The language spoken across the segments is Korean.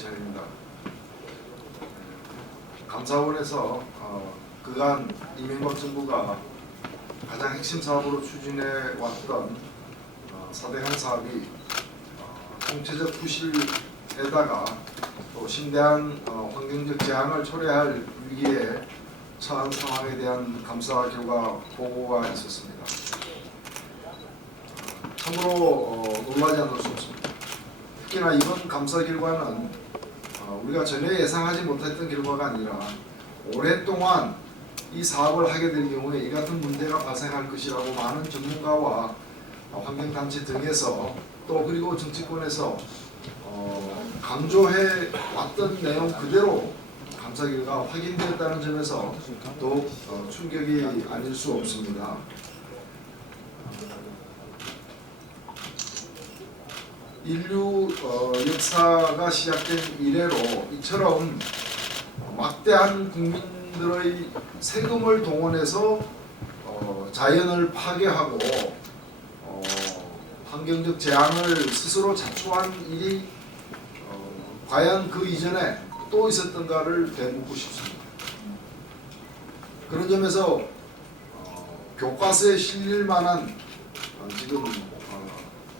차례입니다. 감사원에서 그간 이명박 정부가 가장 핵심 사업으로 추진해 왔던 4대강 사업이 총체적 부실에다가 또 심대한 환경적 재앙을 초래할 위기에 처한 상황에 대한 감사 결과 보고가 있었습니다. 참으로 놀라지 않을 수 없습니다. 특히나 이번 감사 결과는 우리가 전혀 예상하지 못했던 결과가 아니라 오랫동안 이 사업을 하게 될 경우에 이 같은 문제가 발생할 것이라고 많은 전문가와 환경단체 등에서 또 그리고 정치권에서 강조해 왔던 내용 그대로 감사 결과가 확인되었다는 점에서 더욱 충격이 아닐 수 없습니다. 인류 역사가 시작된 이래로 이처럼 막대한 국민들의 세금을 동원해서 자연을 파괴하고 환경적 재앙을 스스로 자초한 일이 과연 그 이전에 또 있었던가를 되묻고 싶습니다. 그런 점에서 교과서에 실릴 만한 지금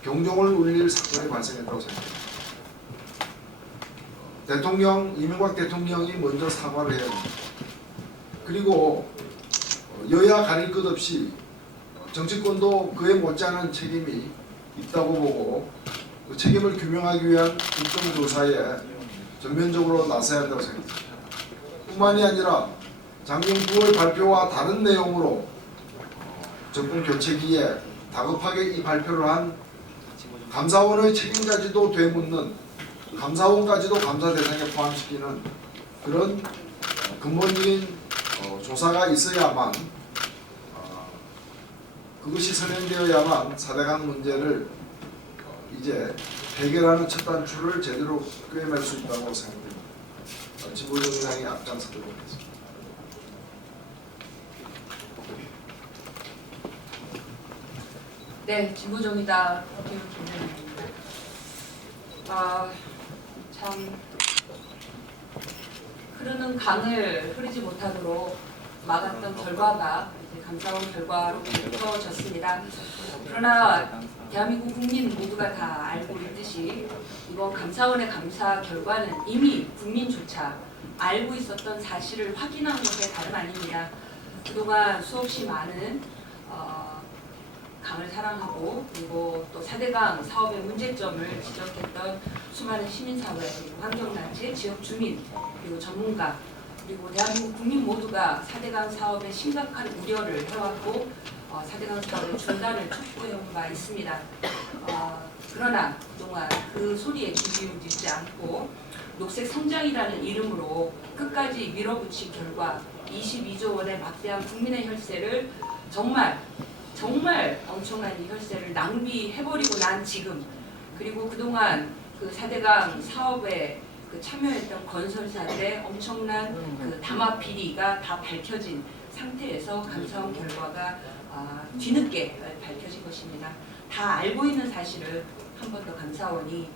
경종을 울릴 사건이 발생했다고 생각합니다. 이명박 대통령이 먼저 사과를 해야 합니다. 그리고 여야 가릴 것 없이 정치권도 그에 못지않은 책임이 있다고 보고 그 책임을 규명하기 위한 국정조사에 전면적으로 나서야 한다고 생각합니다. 뿐만이 아니라 작년 9월 발표와 다른 내용으로 정권 교체기에 다급하게 이 발표를 한 감사원의 책임까지도 되묻는 감사원까지도 감사 대상에 포함시키는 그런 근본적인 조사가 있어야만 그것이 선행되어야만 4대강 문제를 이제 해결하는 첫 단추를 제대로 꿰맬 수 있다고 생각됩니다. 진보정당이 앞장서도록 하겠습니다. 네, 진보정의당 김현입니다. 참 흐르는 강을 흐르지 못하도록 막았던 결과가 이제 감사원 결과로 펼쳐졌습니다. 그러나 대한민국 국민 모두가 다 알고 있듯이 이번 감사원의 감사 결과는 이미 국민조차 알고 있었던 사실을 확인한 것에 다름 아닙니다. 그동안 수없이 많은 강을 사랑하고 그리고 또 4대강 사업의 문제점을 지적했던 수많은 시민사회, 그리고 환경단체, 지역주민, 그리고 전문가, 그리고 대한민국 국민 모두가 4대강 사업에 심각한 우려를 해왔고 4대강 사업의 중단을 촉구해온 바 있습니다. 그러나 그동안 그 소리에 귀 기울이지 않고 녹색 성장이라는 이름으로 끝까지 밀어붙인 결과 22조 원의 막대한 국민의 혈세를 정말 엄청난 이 혈세를 낭비해버리고 난 지금, 그리고 그동안 그 4대강 사업에 그 참여했던 건설사들의 엄청난 그 담합 비리가 다 밝혀진 상태에서 감사원 결과가 뒤늦게 밝혀진 것입니다. 다 알고 있는 사실을 한 번 더 감사원이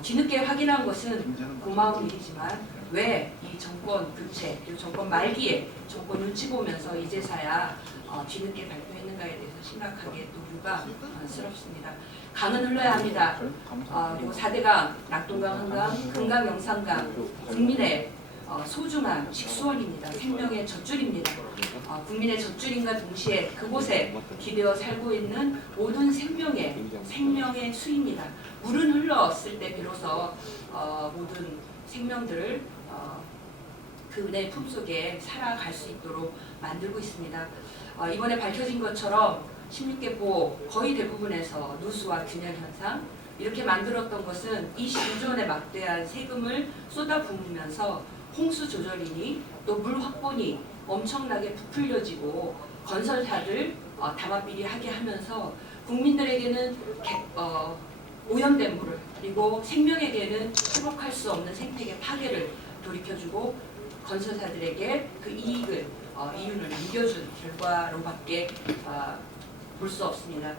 뒤늦게 확인한 것은 고마운 일이지만 왜 이 정권 교체, 그리고 정권 말기에 정권 눈치 보면서 이제서야 뒤늦게 발표했는가에 대해서 심각하게 또 유감스럽습니다. 강은 흘러야 합니다. 그리고 4대강, 낙동강, 한강, 금강, 영산강, 국민의 소중한 직수원입니다. 생명의 젖줄입니다. 국민의 젖줄인과 동시에 그곳에 기대어 살고 있는 모든 생명의 수입니다. 물은 흘렀을 때 비로소 모든 생명들을 그 은혜의 품속에 살아갈 수 있도록 만들고 있습니다. 이번에 밝혀진 것처럼 16개 보 거의 대부분에서 누수와 균열 현상 이렇게 만들었던 것은 22조 원의 막대한 세금을 쏟아부으면서 홍수 조절이니 또 물 확보니 엄청나게 부풀려지고 건설사들 담합 비리하게 하면서 국민들에게는 오염된 물을, 그리고 생명에게는 회복할 수 없는 생태계 파괴를 돌이켜주고 건설사들에게 그 이윤을 남겨준 결과로밖에 볼 수 없습니다.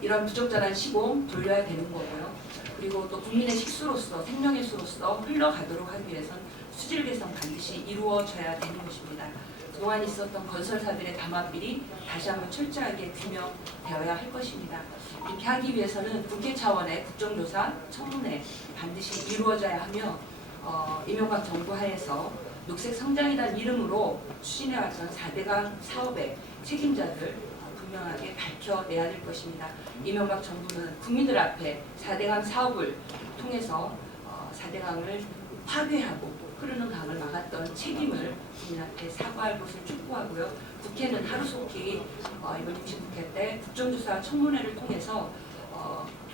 이런 부적절한 시공 돌려야 되는 거고요. 그리고 또 국민의 식수로서 생명의 수로서 흘러가도록 하기 위해선 수질 개선 반드시 이루어져야 되는 것입니다. 그동안 있었던 건설사들의 담합비리 다시 한번 철저하게 규명되어야 할 것입니다. 이렇게 하기 위해서는 국회 차원의 국정조사 청문회 반드시 이루어져야 하며 이명박 정부 하에서 녹색 성장이라는 이름으로 추진해왔던 4대강 사업의 책임자들 분명하게 밝혀내야 될 것입니다. 이명박 정부는 국민들 앞에 4대강 사업을 통해서 4대강을 파괴하고 흐르는 강을 막았던 책임을 국민 앞에 사과할 것을 촉구하고요. 국회는 하루속히 이번 임시국회 때 국정조사 청문회를 통해서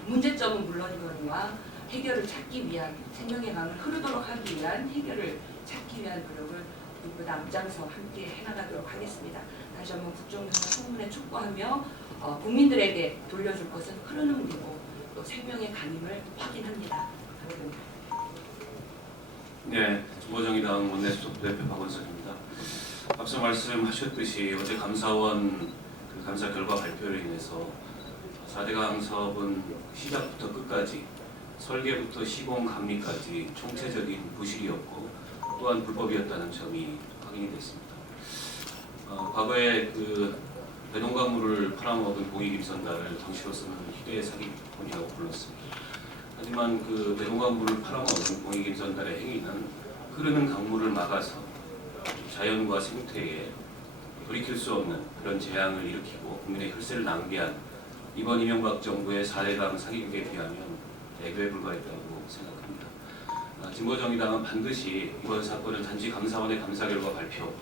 문제점은 물론이거니와 해결을 찾기 위한 생명의 강을 흐르도록 하기 위한 해결을 찾기 위한 노력을 누구보다 앞장서 함께 해나가도록 하겠습니다. 다시 한번 국정조사 청문회 촉구하며 국민들에게 돌려줄 것은 흐르는 물이고 또 생명의 강임을 확인합니다. 감사합니다. 네, 진보정의당 원내수석 대표 박원석입니다. 앞서 말씀하셨듯이 어제 감사원 그 감사 결과 발표로 인해서 4대강 사업은 시작부터 끝까지 설계부터 시공 감리까지 총체적인 부실이었고 또한 불법이었다는 점이 확인이 됐습니다. 과거에 그 배농광물을 팔아먹은 공익임선단을 당시로서는 희대의 사기꾼이라고 불렀습니다. 하지만 그 배농광물을 팔아먹은 공익임선단의 행위는 흐르는 강물을 막아서 자연과 생태에 돌이킬 수 없는 그런 재앙을 일으키고 국민의 혈세를 낭비한 이번 이명박 정부의 4대강 사기극에 비하면 애교에 불과했다고 생각합니다. 진보정의당은 반드시 이번 사건은 단지 감사원의 감사 결과 발표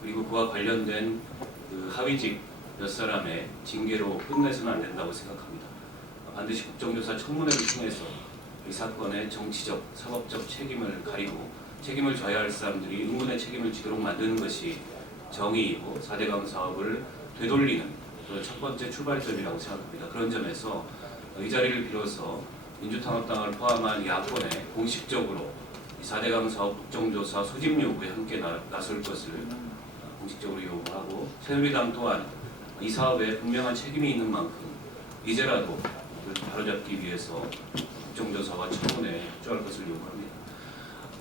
그리고 그와 관련된 그 하위직 몇 사람의 징계로 끝내서는 안 된다고 생각합니다. 반드시 국정조사 청문회를 통해서 이 사건의 정치적, 사법적 책임을 가리고 책임을 져야 할 사람들이 의문의 책임을 지도록 만드는 것이 정의이고 4대강 사업을 되돌리는 첫 번째 출발점이라고 생각합니다. 그런 점에서 이 자리를 빌어서 민주탄압당을 포함한 야권에 공식적으로 이 4대강 사업 국정조사 소집 요구에 함께 나설 것을 공식적으로 요구하고 새누리당 또한 이 사업에 분명한 책임이 있는 만큼 이제라도 바로잡기 위해서 국정조사와 청문회에 협조할 것을 요구합니다.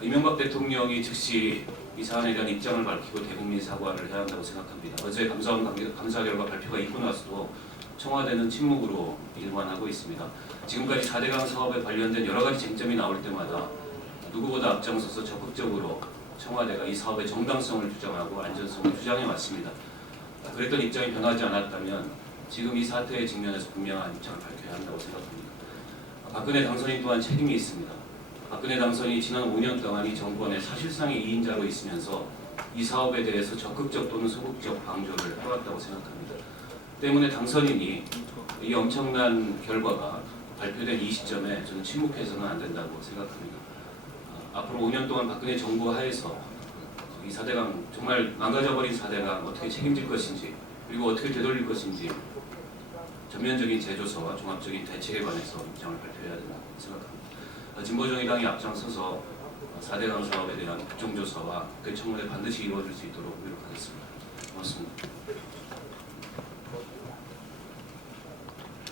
이명박 대통령이 즉시 이 사안에 대한 입장을 밝히고 대국민 사과를 해야 한다고 생각합니다. 어제 감사원 감사 결과 발표가 있고 나서도 청와대는 침묵으로 일만 하고 있습니다. 지금까지 4대강 사업에 관련된 여러 가지 쟁점이 나올 때마다 누구보다 앞장서서 적극적으로 청와대가 이 사업의 정당성을 주장하고 안전성을 주장해 왔습니다. 그랬던 입장이 변하지 않았다면 지금 이 사태에 직면해서 분명한 입장을 밝혀야 한다고 생각합니다. 박근혜 당선인 또한 책임이 있습니다. 박근혜 당선인이 지난 5년 동안 이 정권의 사실상의 2인자로 있으면서 이 사업에 대해서 적극적 또는 소극적 방조를 해왔다고 생각합니다. 때문에 당선인이 이 엄청난 결과가 발표된 이 시점에 저는 침묵해서는 안 된다고 생각합니다. 앞으로 5년 동안 박근혜 정부 하에서 이 4대강 정말 망가져버린 4대강 어떻게 책임질 것인지 그리고 어떻게 되돌릴 것인지 전면적인 재조사와 종합적인 대책에 관해서 입장을 발표해야 된다고 생각합니다. 진보정의당이 앞장서서 4대강 사업에 대한 국정조사와 국회 청문회 반드시 이루어질 수 있도록 노력하겠습니다. 고맙습니다.